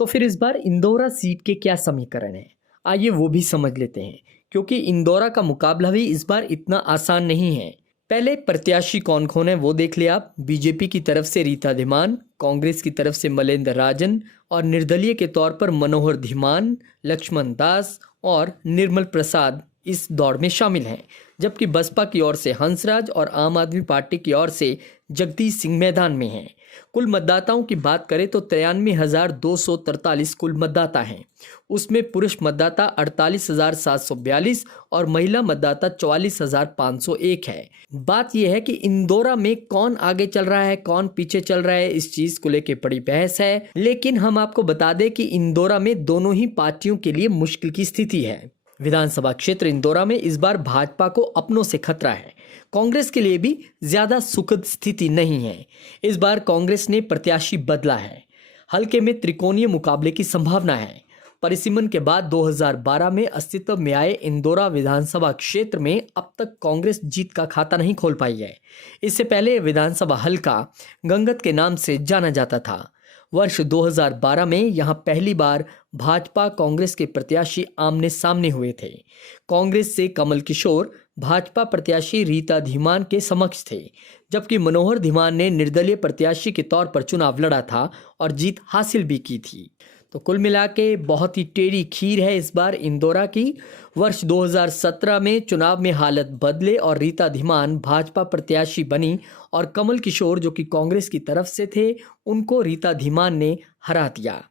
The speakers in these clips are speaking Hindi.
तो फिर इस बार इंदौरा सीट के क्या समीकरण हैं? आइए वो भी समझ लेते हैं, क्योंकि इंदौरा का मुकाबला भी इस बार इतना आसान नहीं है। पहले प्रत्याशी कौन कौन है वो देख ले आप। बीजेपी की तरफ से रीता धीमान, कांग्रेस की तरफ से मलेंद्र राजन और निर्दलीय के तौर पर मनोहर धीमान, लक्ष्मण दास और निर्मल प्रसाद इस दौड़ में शामिल हैं। जबकि बसपा की ओर से हंसराज और आम आदमी पार्टी की ओर से जगदीश सिंह मैदान में हैं। कुल मतदाताओं की बात करें तो 93,243 कुल मतदाता हैं। उसमें पुरुष मतदाता 48,742 और महिला मतदाता 44,501 है। बात यह है कि इंदौरा में कौन आगे चल रहा है, कौन पीछे चल रहा है, इस चीज को लेकर बड़ी बहस है। लेकिन हम आपको बता दें कि इंदौरा में दोनों ही पार्टियों के लिए मुश्किल की स्थिति है। विधानसभा क्षेत्र इंदौरा में इस बार भाजपा को अपनों से खतरा है। कांग्रेस के लिए भी ज्यादा सुखद स्थिति नहीं है। इस बार कांग्रेस ने प्रत्याशी बदला है। हल्के में त्रिकोणीय मुकाबले की संभावना है। परिसीमन के बाद 2012 में अस्तित्व में आए इंदौरा विधानसभा क्षेत्र में अब तक कांग्रेस जीत का खाता नहीं खोल पाई है। इससे पहले विधानसभा हल्का गंगत के नाम से जाना जाता था। वर्ष 2012 में यहां पहली बार भाजपा कांग्रेस के प्रत्याशी आमने सामने हुए थे। कांग्रेस से कमल किशोर भाजपा प्रत्याशी रीता धीमान के समक्ष थे, जबकि मनोहर धीमान ने निर्दलीय प्रत्याशी के तौर पर चुनाव लड़ा था और जीत हासिल भी की थी। तो कुल मिला के बहुत ही टेढ़ी खीर है इस बार इंदौरा की। वर्ष 2017 में चुनाव में हालत बदले और रीता धीमान भाजपा प्रत्याशी बनी और कमल किशोर जो कि कांग्रेस की तरफ से थे उनको रीता धीमान ने हरा दिया।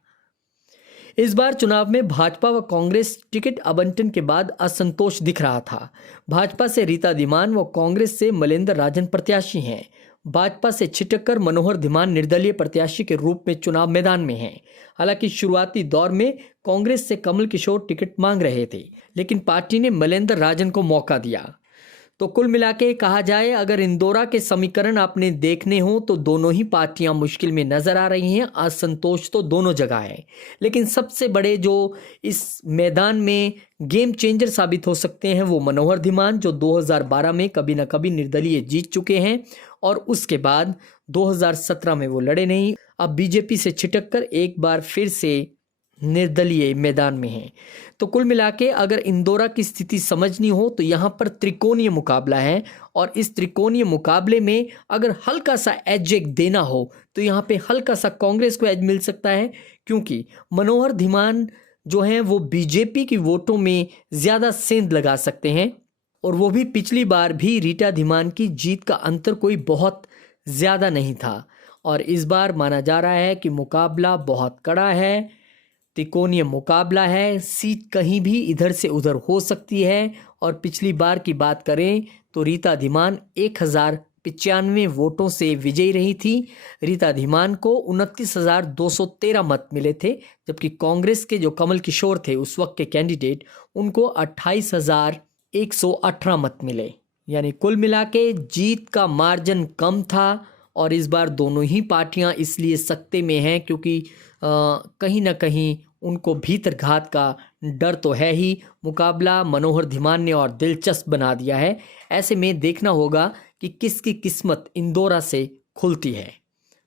इस बार चुनाव में भाजपा व कांग्रेस टिकट आवंटन के बाद असंतोष दिख रहा था। भाजपा से रीता धीमान व कांग्रेस से मलेंद्र राजन प्रत्याशी हैं। भाजपा से छिटककर मनोहर धीमान निर्दलीय प्रत्याशी के रूप में चुनाव मैदान में हैं। हालांकि शुरुआती दौर में कांग्रेस से कमल किशोर टिकट मांग रहे थे, लेकिन पार्टी ने मलेंद्र राजन को मौका दिया। तो कुल मिला के कहा जाए, अगर इंदौरा के समीकरण आपने देखने हो तो दोनों ही पार्टियां मुश्किल में नजर आ रही हैं। असंतोष तो दोनों जगह है, लेकिन सबसे बड़े जो इस मैदान में गेम चेंजर साबित हो सकते हैं वो मनोहर धीमान, जो 2012 में कभी ना कभी निर्दलीय जीत चुके हैं और उसके बाद 2017 में वो लड़े नहीं। अब बीजेपी से छिटककर एक बार फिर से निर्दलीय मैदान में हैं। तो कुल मिला के अगर इंदौरा की स्थिति समझनी हो तो यहाँ पर त्रिकोणीय मुकाबला है और इस त्रिकोणीय मुकाबले में अगर हल्का सा एज देना हो तो यहाँ पे हल्का सा कांग्रेस को एज मिल सकता है, क्योंकि मनोहर धीमान जो हैं वो बीजेपी की वोटों में ज़्यादा सेंध लगा सकते हैं और वो भी पिछली बार भी रीता धीमान की जीत का अंतर कोई बहुत ज़्यादा नहीं था। और इस बार माना जा रहा है कि मुकाबला बहुत कड़ा है, त्रिकोणीय मुकाबला है, सीट कहीं भी इधर से उधर हो सकती है। और पिछली बार की बात करें तो रीता धीमान 1095 वोटों से विजयी रही थी। रीता धीमान को 29,213 मत मिले थे, जबकि कांग्रेस के जो कमल किशोर थे उस वक्त के कैंडिडेट, उनको 28,118 मत मिले। यानी कुल मिला के जीत का मार्जिन कम था। और इस बार दोनों ही पार्टियां इसलिए सकते में हैं क्योंकि कहीं ना कहीं उनको भीतर घात का डर तो है ही। मुकाबला मनोहर धीमान ने और दिलचस्प बना दिया है। ऐसे में देखना होगा कि किसकी किस्मत इंदौरा से खुलती है।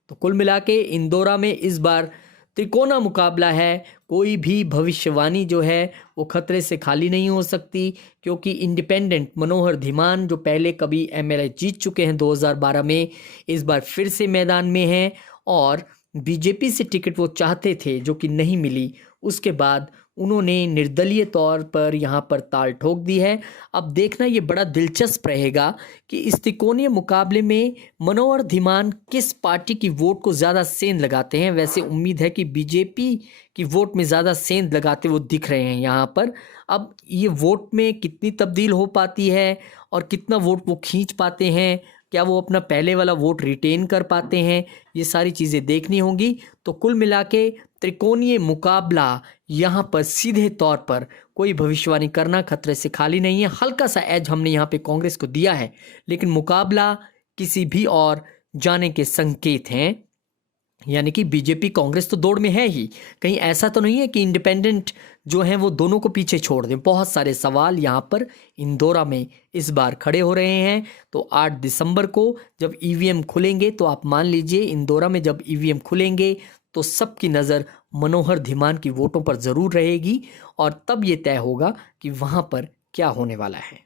तो कुल मिला के इंदौरा में इस बार त्रिकोणा मुकाबला है। कोई भी भविष्यवाणी जो है वो खतरे से खाली नहीं हो सकती, क्योंकि इंडिपेंडेंट मनोहर धीमान जो पहले कभी एमएलए जीत चुके हैं 2012 में, इस बार फिर से मैदान में हैं और बीजेपी से टिकट वो चाहते थे जो कि नहीं मिली। उसके बाद उन्होंने निर्दलीय तौर पर यहाँ पर ताल ठोक दी है। अब देखना ये बड़ा दिलचस्प रहेगा कि इस त्रिकोणीय मुकाबले में मनोहर धीमान किस पार्टी की वोट को ज़्यादा सेंध लगाते हैं। वैसे उम्मीद है कि बीजेपी की वोट में ज़्यादा सेंध लगाते वो दिख रहे हैं यहाँ पर। अब ये वोट में कितनी तब्दील हो पाती है और कितना वोट वो खींच पाते हैं, क्या वो अपना पहले वाला वोट रिटेन कर पाते हैं, ये सारी चीज़ें देखनी होंगी। तो कुल मिला के त्रिकोणीय मुकाबला यहाँ पर सीधे तौर पर कोई भविष्यवाणी करना खतरे से खाली नहीं है। हल्का सा एज हमने यहाँ पे कांग्रेस को दिया है, लेकिन मुकाबला किसी भी और जाने के संकेत हैं। यानी कि बीजेपी कांग्रेस तो दौड़ में है ही, कहीं ऐसा तो नहीं है कि इंडिपेंडेंट जो हैं वो दोनों को पीछे छोड़ दें। बहुत सारे सवाल यहाँ पर इंदौरा में इस बार खड़े हो रहे हैं। तो 8 दिसंबर को जब ईवीएम खुलेंगे तो आप मान लीजिए इंदौरा में जब ईवीएम खुलेंगे तो सबकी नज़र मनोहर धीमान की वोटों पर ज़रूर रहेगी और तब ये तय होगा कि वहाँ पर क्या होने वाला है।